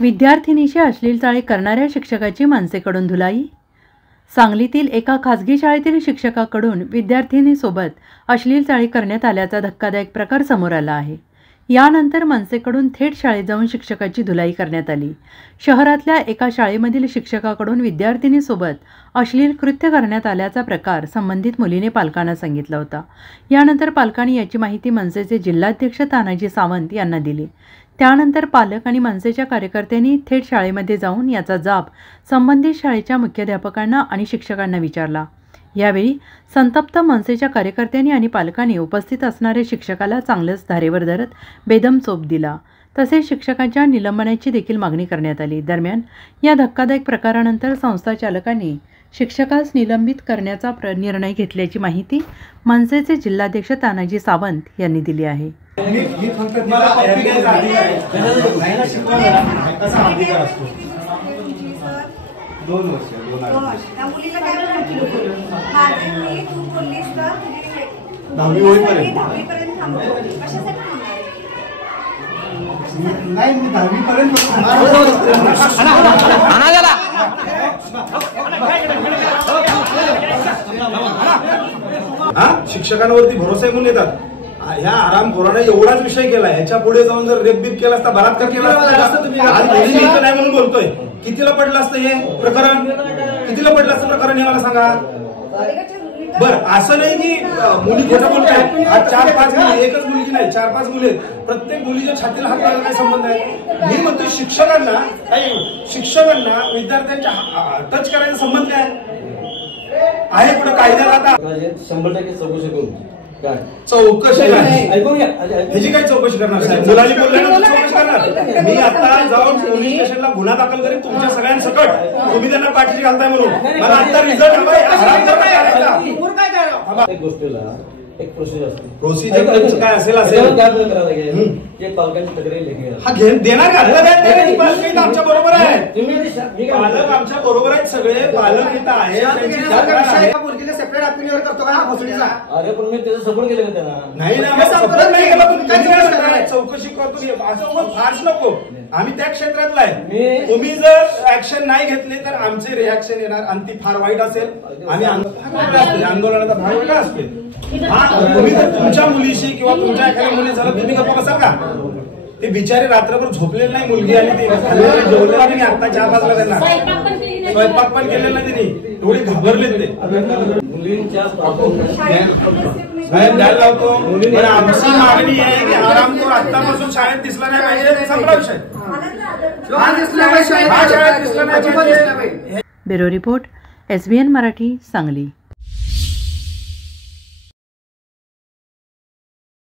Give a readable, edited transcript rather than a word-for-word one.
विद्यार्थिनीशी अश्लील चाळे करणाऱ्या शिक्षकाची मनसेकडून धुलाई। सांगलीतील एका खासगी शाळेतील शिक्षकाकडून विद्यार्थिनीसोबत अश्लील चाळे करण्यात आल्याचा धक्कादायक प्रकार समोर आला आहे। यानंतर मनसेकडून थेट शाळेत जाऊन शिक्षकाची धुलाई करण्यात आली। शहरातल्या एका शाळेमधील शिक्षकाकडून विद्यार्थिनीसोबत अश्लील कृत्य करण्यात आल्याचा प्रकार संबंधित मुलीने पालकांना सांगितला होता। यानंतर पालकांनी याची माहिती मनसेचे जिल्हाध्यक्ष तानाजी सावंत यांना दिली। त्यानंतर पालक आणि मनसेच्या कार्यकर्त्यांनी थेट शाळेमध्ये जाऊन याचा जाब संबंधित शाळेच्या मुख्याध्यापकांना आणि शिक्षकांना विचारला। यावेळी संतप्त मनसेच्या कार्यकर्त्यांनी आणि पालकांनी उपस्थित असणाऱ्या शिक्षकाला चांगलंच धारेवर धरत बेदम चोप दिला। तसेच शिक्षकांच्या निलंबनाची देखील मागणी करण्यात आली। दरम्यान या धक्कादायक प्रकारानंतर संस्था चालकांनी शिक्षकास निलंबित करण्याचा निर्णय घेतल्याची माहिती मनसेचे जिल्हाध्यक्ष तानाजी सावंत यांनी दिली आहे। शिक्षकांवरती भरोसा म्हणून येतात। ह्या आरामखोराने एवढाच विषय केला, ह्याच्या पुढे जाऊन जर रेप बीप केला असता, बलात्कार केला असता, नाही म्हणून बोलतोय, कितीला पडलं असतं हे प्रकरण? कितीला पडलं असतं प्रकरण हे मला सांगा बर। असं नाही की मुली खोटं बोलतायत। आज 4-5 मुली, एकच मुलगी नाही, 4-5 मुली, प्रत्येक मुलीच्या छातीला हात लावायला काय संबंध आहे? मी म्हणतो शिक्षकांना विद्यार्थ्यांच्या टच करायचा संबंध काय आहे? पुढे कायद्याला आता 100% चौकशी करू। चौकशी ह्याची काय चौकशी करणार साहेब? मुलांनी बोलल्यानंतर चौकशी करणार? मी आता जाऊन पोलीस स्टेशनला गुन्हा दाखल करीन तुमच्या सगळ्यांसकट, तुम्ही त्यांना पाठीशी घालताय म्हणून। मला आता रिझल्ट एक गोष्टीला एक प्रोसिजर असते, प्रोसिजर काय असेल पालकांची तक्रारी लेखी देणार का? आमच्या बरोबर आहे, पालक आमच्या बरोबर आहेत, सगळे पालक इथं आहेत। सेपरेट अपिनियर करतो का भोसडीचा? अरे पण मी त्याचा सपोर्ट केलं का त्यांना? नाही ना, सपोर्ट नाही केला, तुम्ही चौकशी करतो असं फारच नको। आम्ही त्या क्षेत्रातला आहे, तुम्ही जर ऍक्शन नाही घेतली तर आमचे रिॲक्शन येणार आणि ती फार वाईट असेल। आम्ही आंदोलनाचा भाग वेगळा असते। तुम्ही जर तुमच्या मुलीशी किंवा तुमच्या एखाद्या मुली झालं, तुम्ही गप्पा बसाल का? ते बिचारे रात्रभर झोपलेले नाही, मुलगी आली ते जेवलेला नाही, आता 4 वाजला त्यांना स्वयंपाक पण केलेला नाही, त्यांनी एवढे घाबरलेत ते। मुलींच्या द्यायला लावतो, पण आमची मागणी आहे की आरामखोर आतापासून शाळेत दिसला नाही पाहिजे, संपला विषय। Bureau report, SBN Marathi, Sangli.